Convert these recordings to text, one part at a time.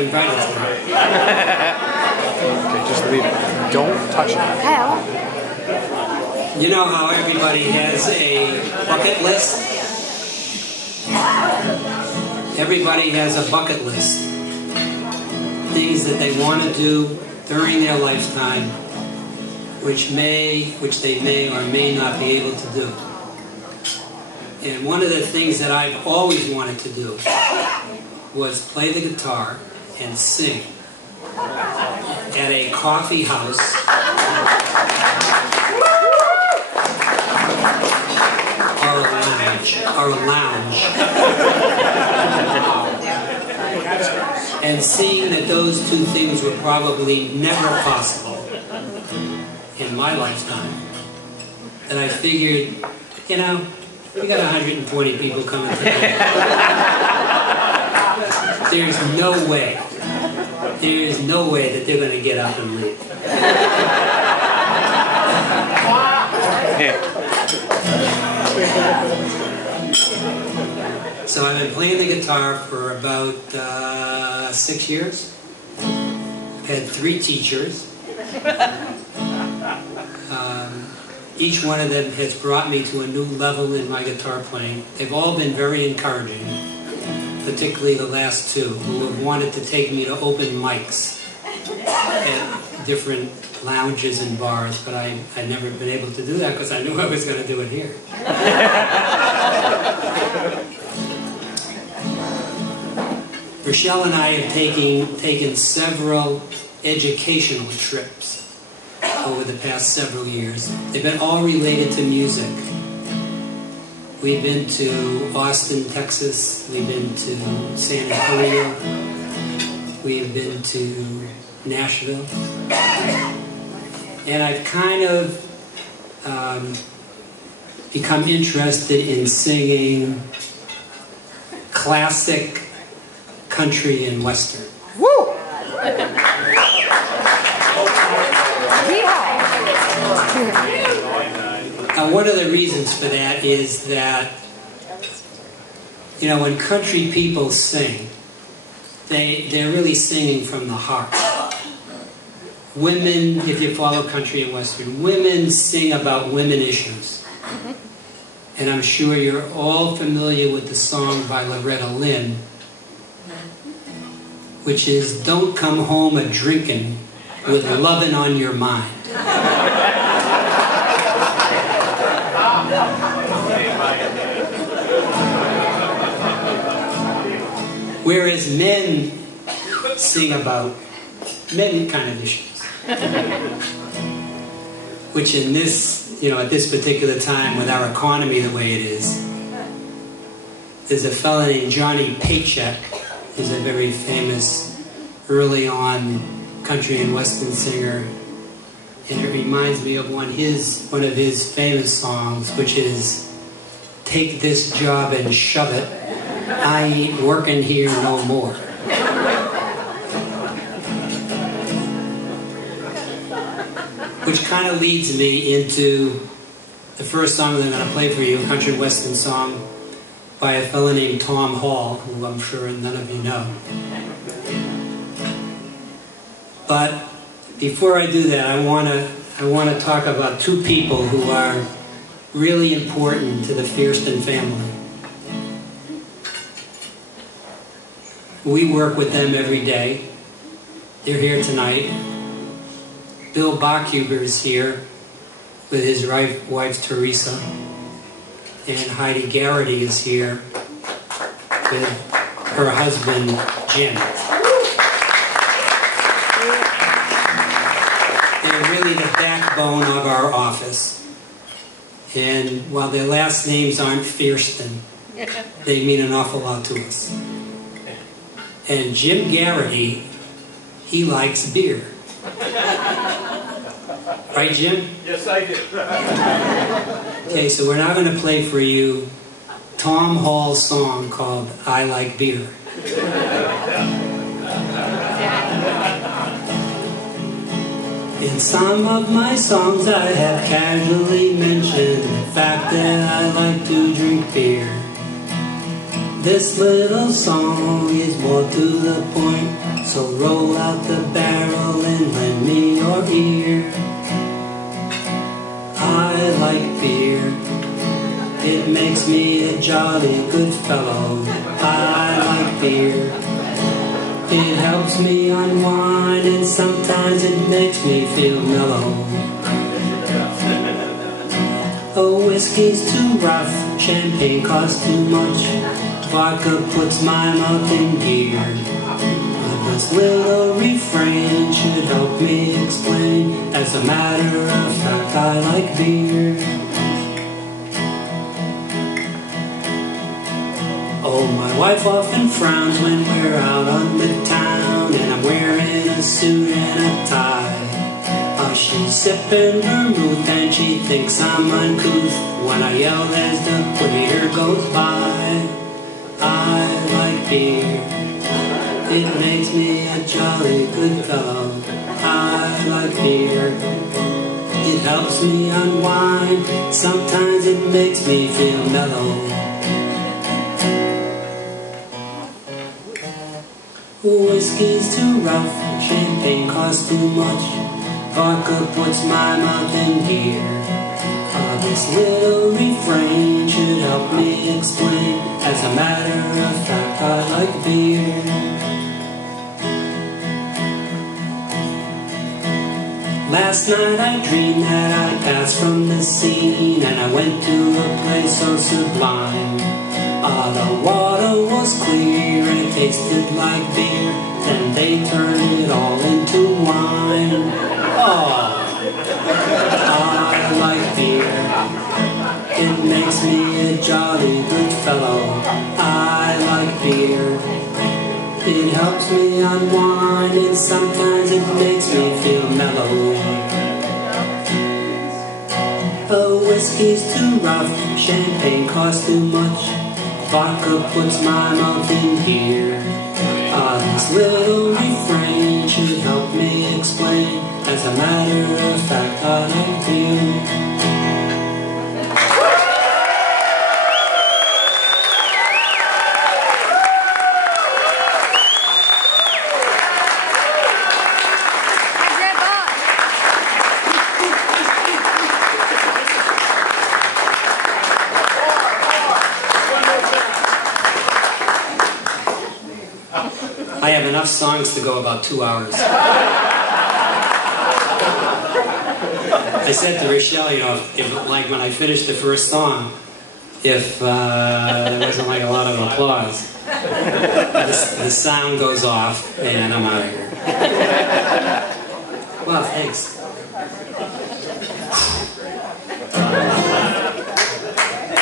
invited to. Okay, just leave it. Don't touch it. Hell. You know how everybody has a bucket list? Everybody has a bucket list. Things that they want to do during their lifetime, which they may or may not be able to do. And one of the things that I've always wanted to do was play the guitar and sing at a coffee house or a lounge. And seeing that those two things were probably never possible in my lifetime, that I figured, you know, we got 120 people coming today. There's no way that they're going to get up and leave. So I've been playing the guitar for about 6 years. I've had 3 teachers. Each one of them has brought me to a new level in my guitar playing. They've all been very encouraging, particularly the last 2, who have wanted to take me to open mics at different lounges and bars, but I'd never been able to do that because I knew I was going to do it here. Rochelle and I have taken several educational trips over the past several years. They've been all related to music. We've been to Austin, Texas. We've been to San Antonio. We've been to Nashville. And I've kind of become interested in singing classic country and western. Woo! Now, one of the reasons for that is that, you know, when country people sing, they're really singing from the heart. Women, if you follow country and western, women sing about women issues. And I'm sure you're all familiar with the song by Loretta Lynn, which is, "Don't come home a-drinkin' with lovin' on your mind." Whereas men sing about men kind of issues. Which in this, you know, at this particular time with our economy the way it is, there's a fellow named Johnny Paycheck, who's a very famous early on country and western singer, and it reminds me of one of his famous songs, which is, "Take this job and shove it, I ain't working here no more." Which kind of leads me into the first song that I'm going to play for you, a country and western song by a fellow named Tom Hall, who I'm sure none of you know. But before I do that, I want to talk about 2 people who are really important to the Fierstein family. We work with them every day. They're here tonight. Bill Bachhuber is here with his wife Teresa, and Heidi Garrity is here with her husband Jim. They're really the backbone of our office, and while their last names aren't Fierstein, they mean an awful lot to us. And Jim Garrity, he likes beer. Right, Jim? Yes, I do. Okay, so we're now going to play for you Tom Hall's song called "I Like Beer." In some of my songs I have casually mentioned the fact that I like to drink beer. This little song is more to the point, so roll out the barrel and lend me your ear. I like beer, it makes me a jolly good fellow. I like beer, it helps me unwind, and sometimes it makes me feel mellow. Oh, whiskey's too rough, champagne costs too much, vodka puts my mouth in gear. But this little refrain should help me explain, as a matter of fact I like beer. Oh, my wife often frowns when we're out on the town and I'm wearing a suit and a tie. She's sipping vermouth and she thinks I'm uncouth when I yell as the waiter goes by. I like beer, it makes me a jolly good fellow. I like beer, it helps me unwind, sometimes it makes me feel mellow. Whiskey's too rough, champagne costs too much, vodka puts my mouth in gear. This little refrain should help me explain, as a matter of fact I like beer. Last night I dreamed that I passed from the scene and I went to a place so sublime. The water was clear and it tasted like beer, then they turned it all into wine. Oh, I like beer, it makes me a jolly good fellow. I like beer, it helps me unwind, and sometimes it makes me feel mellow. Oh, whiskey's too rough, champagne costs too much, vodka puts my mouth in gear. This little refrain should help me explain, as a matter of fact I like beer. I have enough songs to go about 2 hours. I said to Rochelle, you know, if like when I finished the first song, if there wasn't like a lot of applause, the sound goes off and I'm out of here. Well, thanks.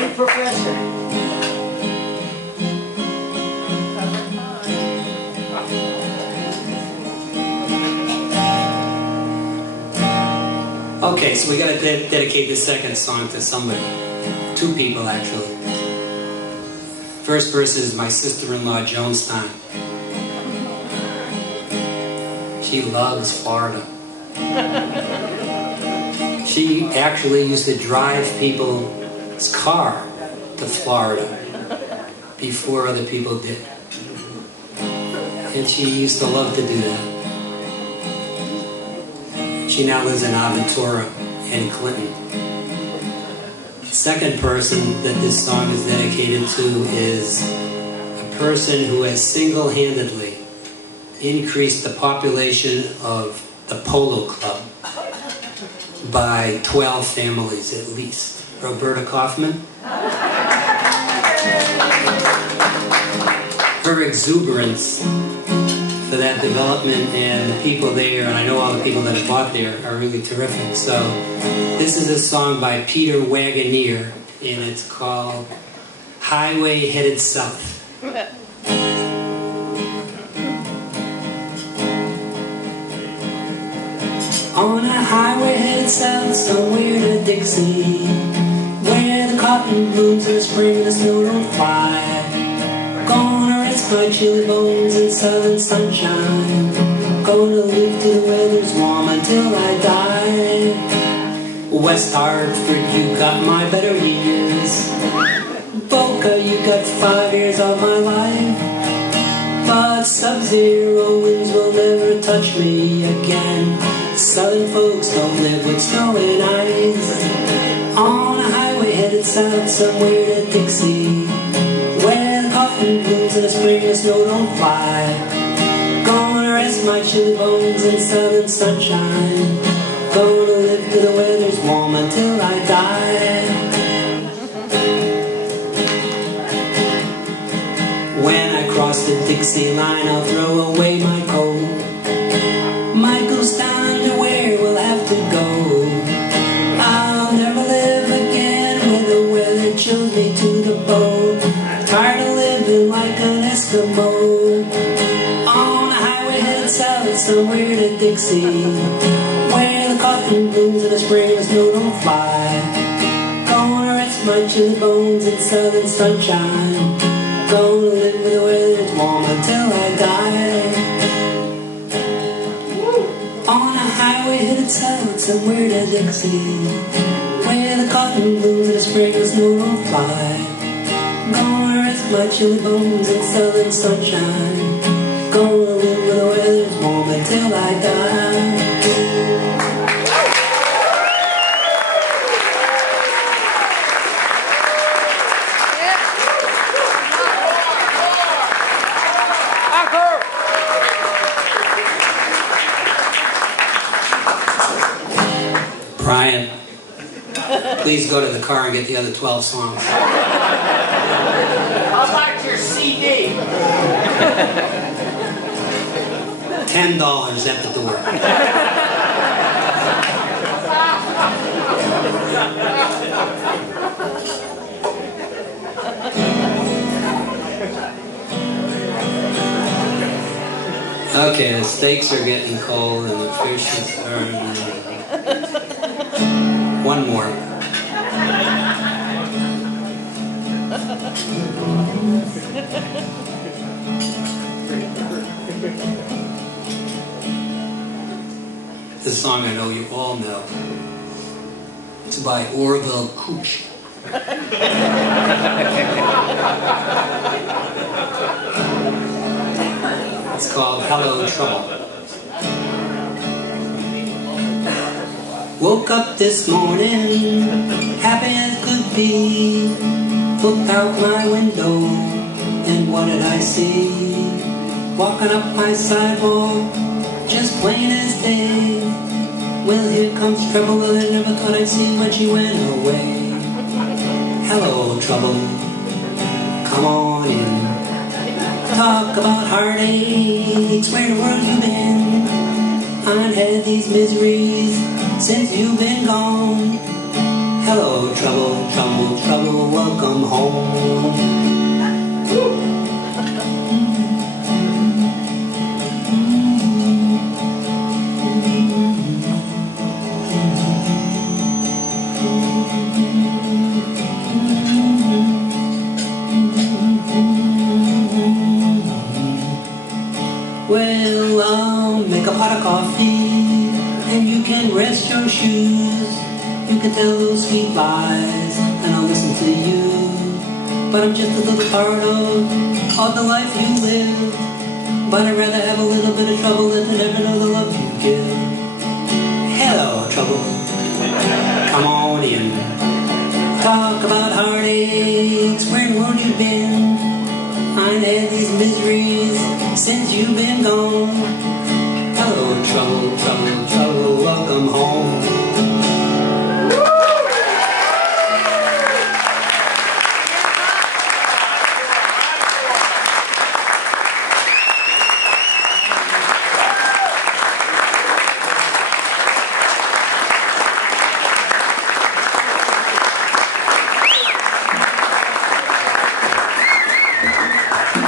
New profession. Okay, so we got to dedicate the second song to somebody. 2 people, actually. First person is my sister-in-law, Joan Stein. She loves Florida. She actually used to drive people's car to Florida before other people did. And she used to love to do that. She now lives in Aventura and Clinton. The second person that this song is dedicated to is a person who has single-handedly increased the population of the Polo Club by 12 families at least. Roberta Kaufman. Her exuberance for that development and the people there, and I know all the people that have bought there, are really terrific. So this is a song by Peter Wagoneer, and it's called Highway Headed South. On a highway headed south, somewhere to Dixie, where the cotton blooms in the spring, the snow don't fly. Gonna rest my chilly bones in southern sunshine. Gonna live till the weather's warm until I die. West Hartford, you got my better years. Both Walker, you got 5 years of my life, but sub-zero winds will never touch me again. Southern folks don't live with snow and ice. On a highway headed south somewhere to Dixie, where the cotton blooms in the spring and snow don't fly. Gonna rest my chilly bones in southern sunshine. Gonna live till the weather's warm until I die. When I cross the Dixie line, I'll throw away my coat. Michael's down underwear will have to go. I'll never live again where the weather chills me to the bone. Tired of living like an Eskimo. On a highway headed south somewhere to Dixie, where the cotton blooms in the spring and the snow don't fly. Gonna rest my chilly bones in southern sunshine. Gonna live with the weather's warm until I die. On a highway headed south somewhere to Dixie, where the cotton blooms in the spring and the snow don't fly. Gonna rest my chilly bones in southern sunshine. Gonna live with the weather's warm until I die. Brian, please go to the car and get the other 12 songs. How about your CD? $10 at the door. Okay, the steaks are getting cold and the fish is burning. One more. This song I know you all know. It's by Orville Cooch. It's called Hello Trouble. Woke up this morning, happy as could be. Looked out my window, and what did I see? Walking up my sidewalk, just plain as day. Well, here comes trouble that I never thought I'd see when she went away. Hello, trouble, come on in. Talk about heartaches, where the world you been? I've had these miseries since you've been gone. Hello, trouble, trouble, trouble, welcome home. Well, I'll make a pot of coffee, and you can rest your shoes. You can tell those sweet lies, and I'll listen to you. But I'm just a little part of the life you live. But I'd rather have a little bit of trouble than to never know the love you give. Hello, trouble, come on in. Talk about heartaches, where in the world you've been? I've had these miseries since you've been gone. Hello, trouble, trouble, trouble, welcome home.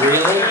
Really?